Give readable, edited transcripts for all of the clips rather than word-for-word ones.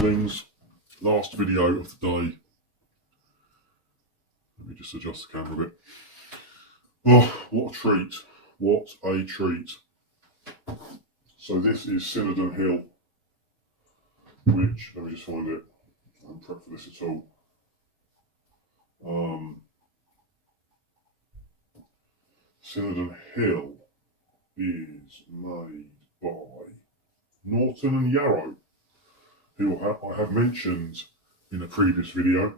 Siblings, last video of the day. Let me just adjust the camera a bit. Oh, what a treat. What a treat. So this is Sinodun Hill, which, let me just find it. I haven't prepped for this at all. Sinodun Hill is made by Norton and Yarrow, who I have mentioned in a previous video.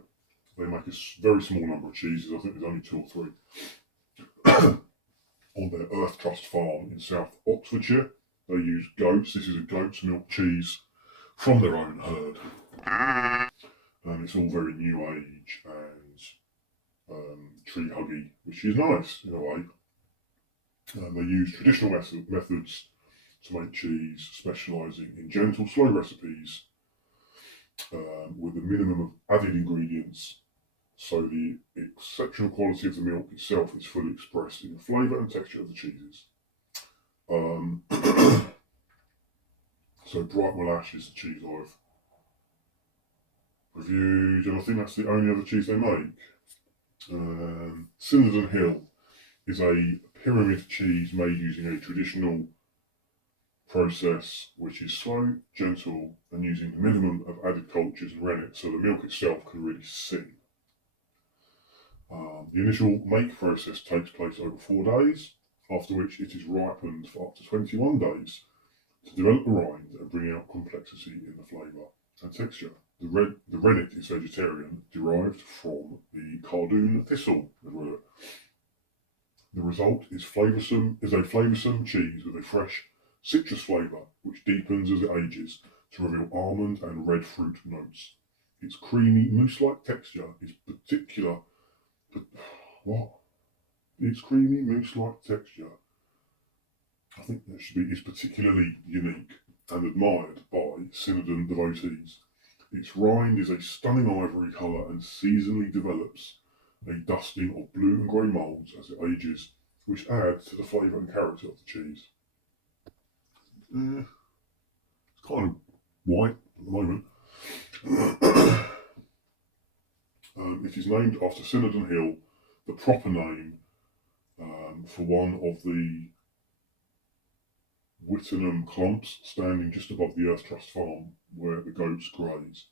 They make a very small number of cheeses. I think there's only 2 or 3. On their Earth Trust farm in South Oxfordshire. They use goats. This is a goat's milk cheese from their own herd. It's all very new age and tree huggy, which is nice in a way. They use traditional methods to make cheese, specialising in gentle, slow recipes with a minimum of added ingredients, so the exceptional quality of the milk itself is fully expressed in the flavour and texture of the cheeses. So Brightwell Ash is the cheese I've reviewed, and I think that's the only other cheese they make. Sinodun Hill is a pyramid cheese made using a traditional process which is slow, gentle, and using the minimum of added cultures and rennet, so the milk itself can really sing. The initial make process takes place over 4 days, after which it is ripened for up to 21 days to develop the rind and bring out complexity in the flavour and texture. The rennet is vegetarian, derived from the cardoon thistle. The result is a flavoursome cheese with a fresh citrus flavour which deepens as it ages to reveal almond and red fruit notes. Its creamy mousse-like texture is Its creamy mousse-like texture, I think that is particularly unique and admired by Sinodun devotees. Its rind is a stunning ivory colour and seasonally develops a dusting of blue and grey moulds as it ages, which adds to the flavour and character of the cheese. It's kind of white at the moment. It is named after Sinodun Hill, the proper name for one of the Whittenham clumps standing just above the Earth Trust farm where the goats graze.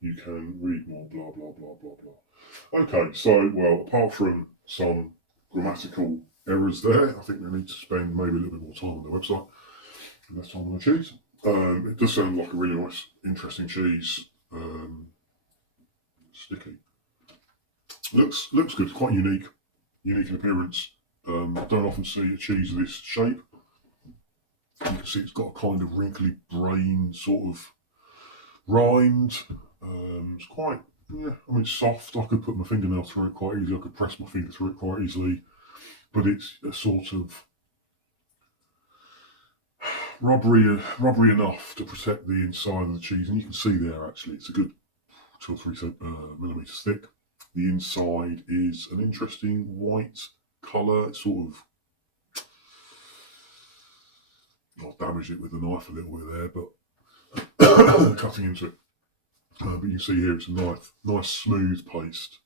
You can read more, blah, blah, blah, blah, blah. Okay, so, well, apart from some grammatical errors there, I think we need to spend maybe a little bit more time on the website and less time on the cheese. It does sound like a really nice, interesting cheese. Sticky. Looks good, quite unique in appearance. I don't often see a cheese of this shape. You can see it's got a kind of wrinkly brain sort of rind. It's quite, it's soft. I could put my fingernail through it quite easily. I could press my finger through it quite easily. But it's a sort of rubbery enough to protect the inside of the cheese. And you can see there, actually, it's a good 2 or 3 millimetres thick. The inside is an interesting white colour. It's sort of, I've damaged it with the knife a little bit there, but cutting into it. But you can see here it's a nice smooth paste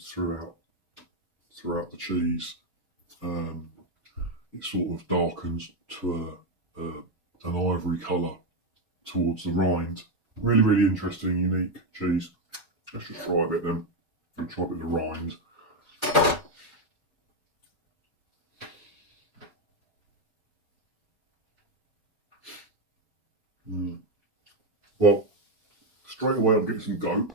throughout the cheese. It sort of darkens to an ivory colour towards the rind. Really, really interesting, unique cheese. Let's just try a bit then, and try a bit of the rind. Well, straight away I'm getting some goat.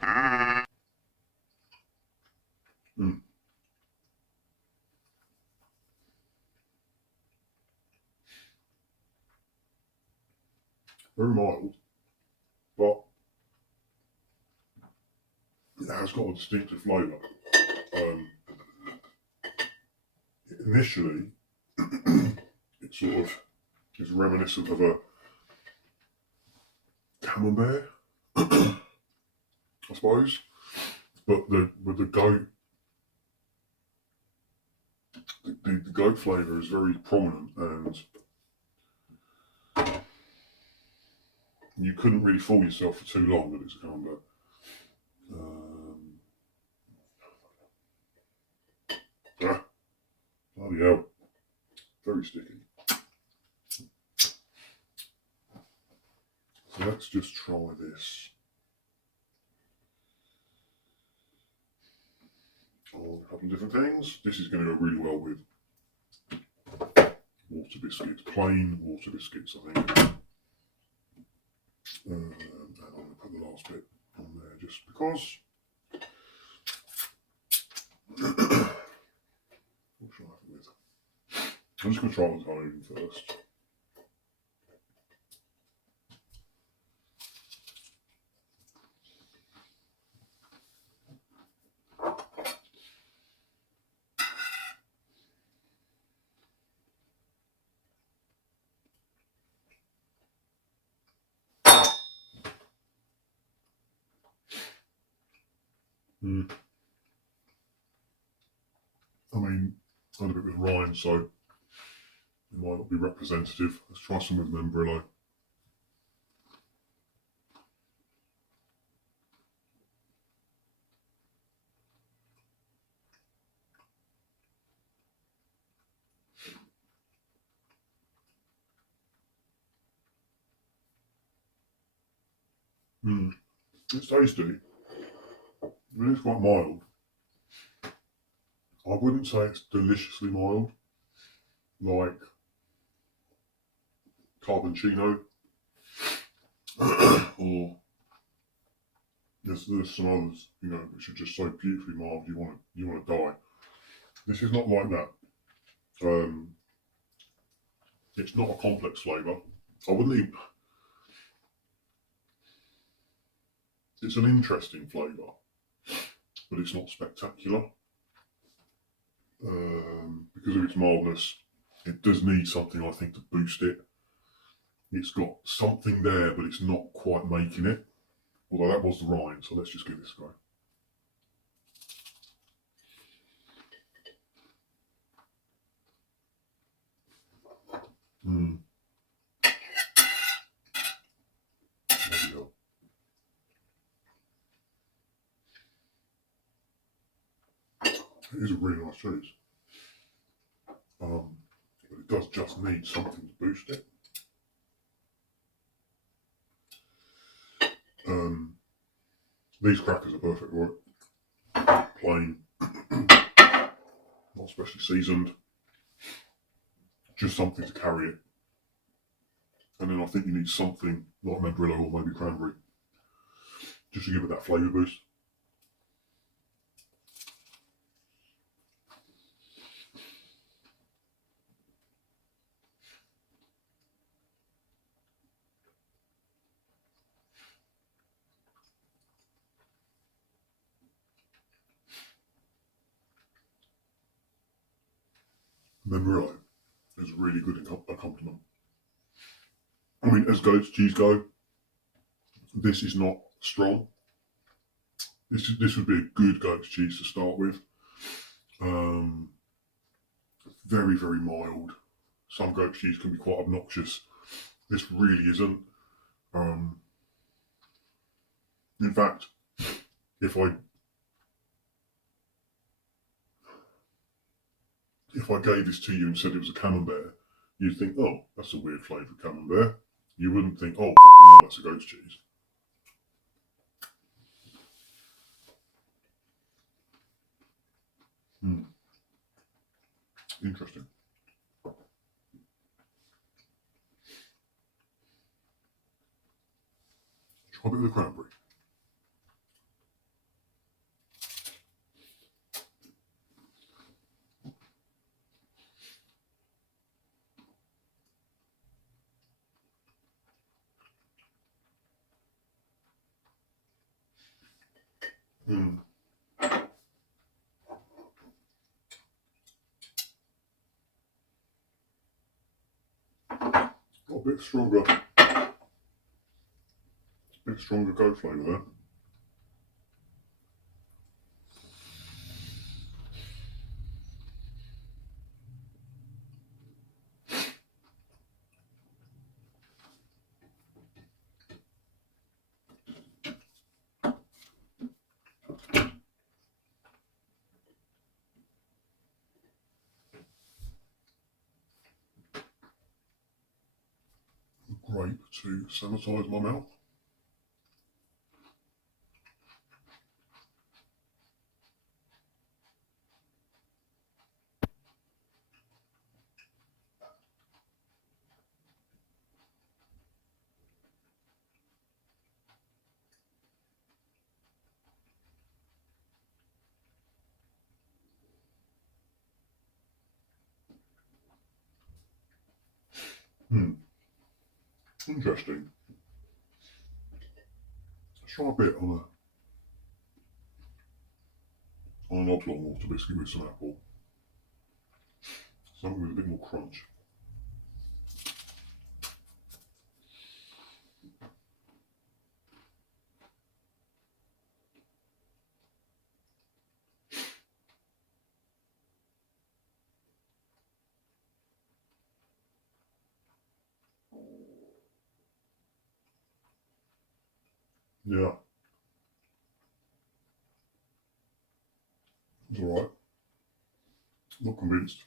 Very mild, but it has got a distinctive flavour. Initially, it sort of is reminiscent of a camembert, I suppose, but with the goat, the goat flavour is very prominent, and You couldn't really fool yourself for too long that it's a camembert. Bloody hell. Very sticky. So let's just try this on a couple of different things. This is going to go really well with water biscuits, plain water biscuits, I think. And I'm going to put the last bit on there just because. What should I have it with? I'm just going to try it with home first. I mean, I had a bit with rind, so it might not be representative. Let's try some with membrillo. It's tasty. It is quite mild. I wouldn't say it's deliciously mild, like carboncino, or there's some others, which are just so beautifully mild you want to die. This is not like that. It's not a complex flavour. I wouldn't even. It's an interesting flavour, but it's not spectacular. Because of its mildness, it does need something, I think, to boost it. It's got something there, but it's not quite making it. Although that was the rind, so let's just give this a go. There we go. It is a really nice cheese. But it does just need something to boost it. These crackers are perfect for it. Plain, not especially seasoned. Just something to carry it. And then I think you need something like membrillo or maybe cranberry, just to give it that flavour boost. Membrillo is a really good accompaniment. I mean, as goat's cheese go, this is not strong. This would be a good goat's cheese to start with. Very, very mild. Some goat cheese can be quite obnoxious. This really isn't. In fact, if I gave this to you and said it was a camembert, you'd think, oh, that's a weird flavoured camembert. You wouldn't think, oh, fucking hell, that's a goat's cheese. Interesting. Try a bit of the cranberry. Got a bit stronger goat flavour there. grape to sanitise my mouth. Interesting. Let's try a bit on an oblong water biscuit with some apple. Something with a bit more crunch. Yeah. It's alright. Not convinced.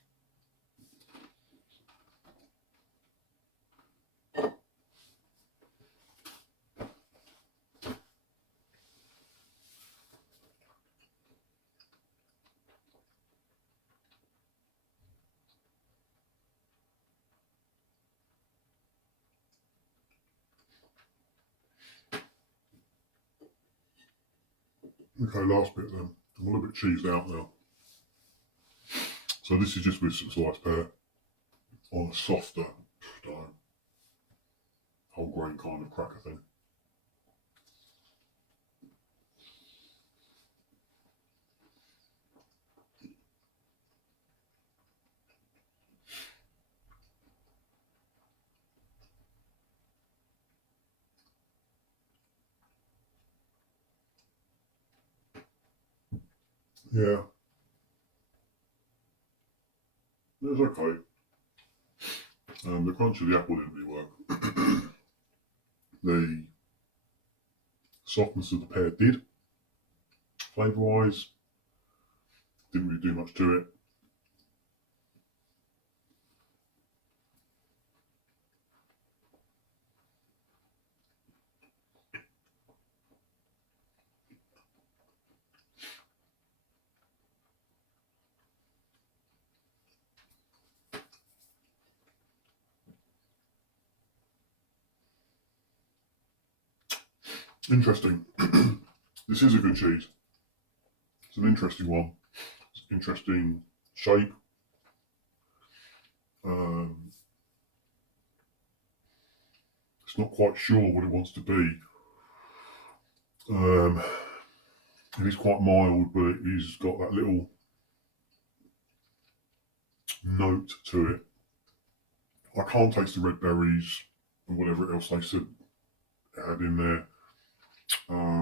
Okay, last bit then. I'm a little bit cheesed out now. So this is just with some sliced pear on a softer dough, whole grain kind of cracker thing. Yeah, it was okay. The crunch of the apple didn't really work. The softness of the pear did. Flavour wise, didn't really do much to it. Interesting. This is a good cheese. It's an interesting one. It's an interesting shape. It's not quite sure what it wants to be. It is quite mild, but it has got that little note to it. I can't taste the red berries and whatever else they said had in there.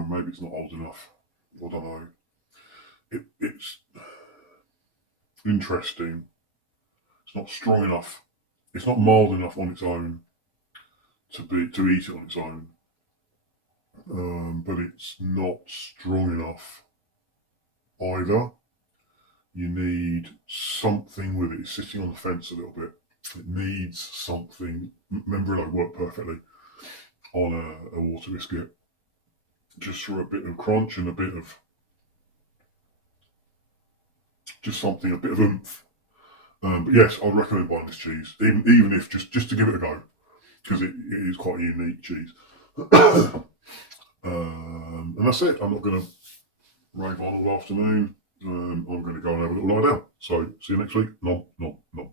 Maybe it's not old enough. I don't know. It's interesting. It's not strong enough. It's not mild enough on its own to eat it on its own. But it's not strong enough either. You need something with it. It's sitting on the fence a little bit. It needs something. Remember, it worked perfectly on a water biscuit, just for a bit of crunch and a bit of just something, a bit of oomph. But yes, I'd recommend buying this cheese, even if just to give it a go, because it is quite a unique cheese. And that's it. I'm not going to rave on all afternoon. I'm going to go and have a little lie down. So see you next week. Nom, nom, nom.